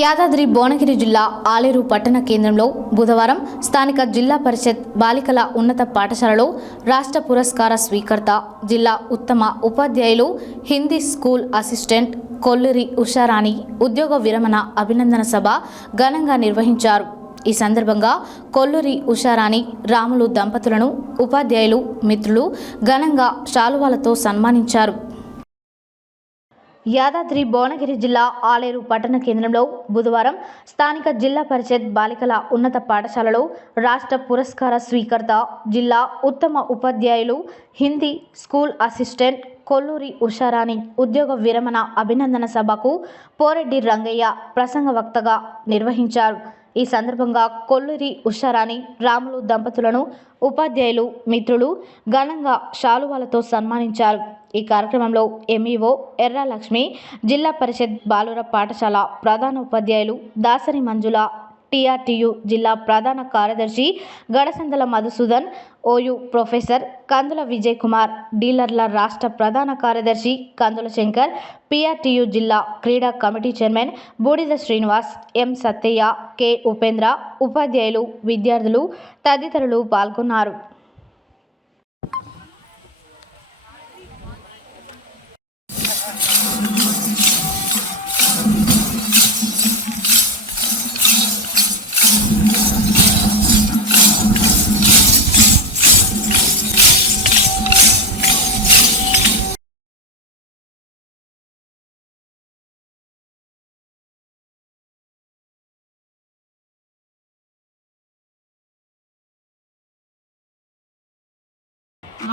యాదాద్రి భువనగిరి జిల్లా ఆలేరు పట్టణ కేంద్రంలో బుధవారం స్థానిక జిల్లా పరిషత్ బాలికల ఉన్నత పాఠశాలలో రాష్ట్ర పురస్కార స్వీకర్త జిల్లా ఉత్తమ ఉపాధ్యాయులు హిందీ స్కూల్ అసిస్టెంట్ కొల్లూరి ఉషారాణి ఉద్యోగ విరమణ అభినందన సభ ఘనంగా నిర్వహించారు. ఈ సందర్భంగా కొల్లూరి ఉషారాణి రాములు దంపతులను ఉపాధ్యాయులు మిత్రులు ఘనంగా శాలువాలతో సన్మానించారు. యాదాద్రి భువనగిరి జిల్లా ఆలేరు పట్టణ కేంద్రంలో బుధవారం స్థానిక జిల్లా పరిషత్ బాలికల ఉన్నత పాఠశాలలో రాష్ట్ర పురస్కార స్వీకర్త జిల్లా ఉత్తమ ఉపాధ్యాయులు హిందీ స్కూల్ అసిస్టెంట్ కొల్లూరి ఉషారాణి ఉద్యోగ విరమణ అభినందన సభకు పోరెడ్డి రంగయ్య ప్రసంగ వక్తగా నిర్వహించారు. ఈ సందర్భంగా కొల్లూరి ఉషారాణి రాములు దంపతులను ఉపాధ్యాయులు మిత్రులు ఘనంగా శాలువాలతో సన్మానించారు. ఈ కార్యక్రమంలో ఎంఈఓ ఎర్ర లక్ష్మి, జిల్లా పరిషత్ బాలుర పాఠశాల ప్రధాన ఉపాధ్యాయులు దాసరి మంజుల, టీఆర్టీయు జిల్లా ప్రధాన కార్యదర్శి గడసందల మధుసూదన్, ఓయూ ప్రొఫెసర్ కందుల విజయ్ కుమార్, డీలర్ల రాష్ట్ర ప్రధాన కార్యదర్శి కందుల శంకర్, పీఆర్టీయు జిల్లా క్రీడా కమిటీ చైర్మన్ బూడిద శ్రీనివాస్, ఎం సత్తయ్య, కె ఉపేంద్ర, ఉపాధ్యాయులు, విద్యార్థులు తదితరులు పాల్గొన్నారు.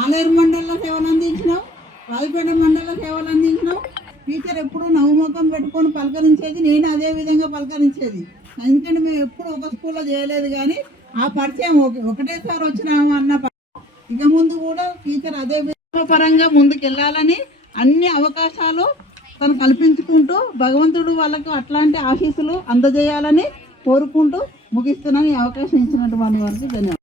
ఆలేరు మండలంలో సేవలు అందించినావు, రాజపేట మండలంలో సేవలు అందించినావు. టీచర్ ఎప్పుడు నవ్వుముఖం పెట్టుకొని పలకరించేది, నేను అదే విధంగా పలకరించేది. ఎందుకంటే మేము ఎప్పుడు ఒక స్కూల్లో చేయలేదు, కానీ ఆ పరిచయం ఒకటేసారి వచ్చినాము అన్న ఇక ముందు కూడా టీచర్ అదే విధంగా పరంగా ముందుకు వెళ్ళాలని అన్ని అవకాశాలు తను కల్పించుకుంటూ భగవంతుడు వాళ్ళకు అట్లాంటి ఆశీస్సులు అందజేయాలని కోరుకుంటూ ముగిస్తున్నాను. ఈ అవకాశం ఇచ్చినటువంటి వారికి ధన్యవాదాలు.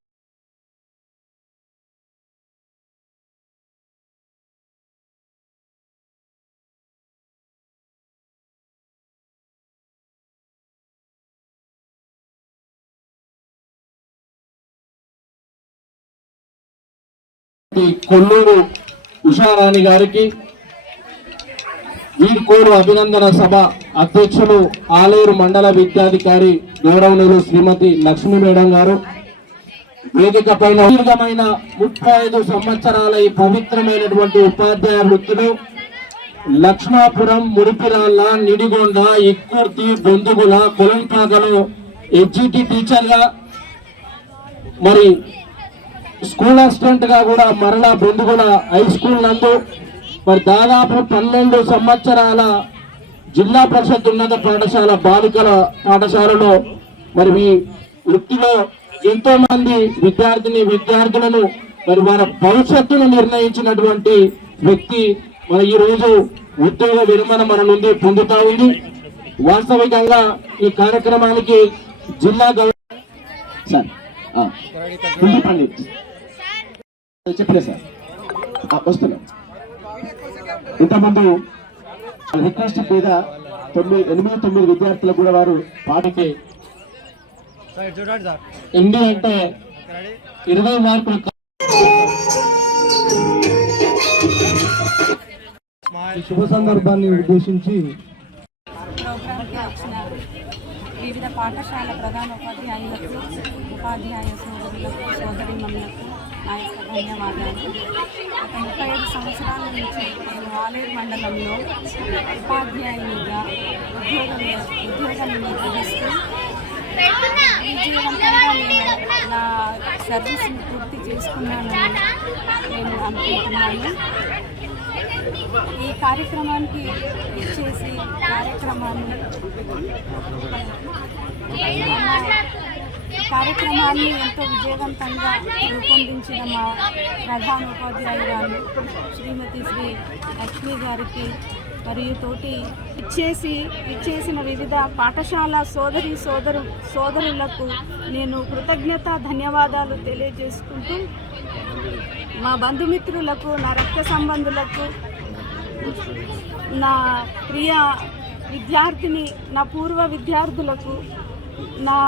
కొల్లూరు ఉషారాణి గారికి వీడ్కోలు అభినందన సభ అధ్యక్షులు ఆలేరు మండల విద్యాధికారి గౌరవనీయులు శ్రీమతి లక్ష్మీ మేడం గారు, వేదిక పైన దీర్ఘమైన 35 సంవత్సరాల ఈ పవిత్రమైనటువంటి ఉపాధ్యాయ వృత్తిలో లక్ష్మాపురం, ముడిపిరాళ్ళ, నిడిగొండ, ఇక్కుర్తి, బొందుగుల, కొలంపాకలో ఎడ్జిటి టీచర్గా, మరి స్కూల్ అసిస్టెంట్ గా కూడా మరలా బొందుగుల హై స్కూల్ నందు మరి దాదాపు 12 సంవత్సరాల జిల్లా పరిషత్ ఉన్నత పాఠశాల బాలికల పాఠశాలలో మరి ఈ వృత్తిలో ఎంతో మంది విద్యార్థులను మరి వారి భవిష్యత్తును నిర్ణయించినటువంటి వ్యక్తి మరి ఈ రోజు ఉద్యోగ విరమణ మన నుండి పొందుతా ఉంది. వాస్తవికంగా ఈ కార్యక్రమానికి జిల్లా సార్ చెప్పలే సార్ వస్తున్నా. ఇంతకుముందు రిక్వెస్ట్ మీద 8-9 విద్యార్థులకు కూడా వారు పాటకి ఎండి అంటే 20 మార్కులు. ఈ శుభ సందర్భాన్ని ఉద్దేశించి వివిధ పాఠశాల ప్రధాన ఉపాధ్యాయులకు, ఉపాధ్యాయ సోదరులకు, సోదరీమణులకు నా యొక్క ధన్యవాదాలు. గత 35 సంవత్సరాల నుంచి నేను ఆలేరు మండలంలో ఉపాధ్యాయునిగా ఉద్యోగం నిర్వహిస్తూ విజయవంతంగా నేను నా సర్వీస్ని పూర్తి చేసుకున్నానని నేను అనుకుంటున్నాను. ఈ కార్యక్రమానికి ఇచ్చేసి కార్యక్రమాన్ని ఎంతో విజయవంతంగా రూపొందించిన మా ప్రధాన ఉపాధ్యాయురాలు శ్రీమతి శ్రీ లక్ష్మి గారికి మరియు తోటి ఇచ్చేసిన వివిధ పాఠశాల సోదరులకు నేను కృతజ్ఞత ధన్యవాదాలు తెలియజేసుకుంటూ మా బంధుమిత్రులకు, నా రక్త సంబంధులకు, నా ప్రియ నా పూర్వ విద్యార్థులకు, నా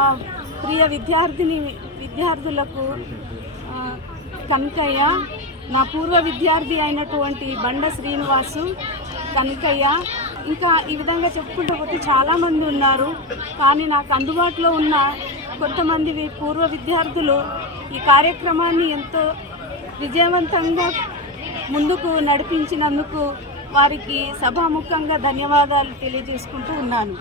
ప్రియ విద్యార్థులకు కనకయ్య, నా పూర్వ విద్యార్థి అయినటువంటి బండ శ్రీనివాసు, కనకయ్య, ఇంకా ఈ విధంగా చెప్పుకుంటూ పోతే చాలామంది ఉన్నారు. కానీ నాకు అందుబాటులో ఉన్న కొంతమంది పూర్వ విద్యార్థులు ఈ కార్యక్రమాన్ని ఎంతో విజయవంతంగా ముందుకు నడిపించినందుకు వారికి సభాముఖంగా ధన్యవాదాలు తెలియజేసుకుంటూ ఉన్నాను.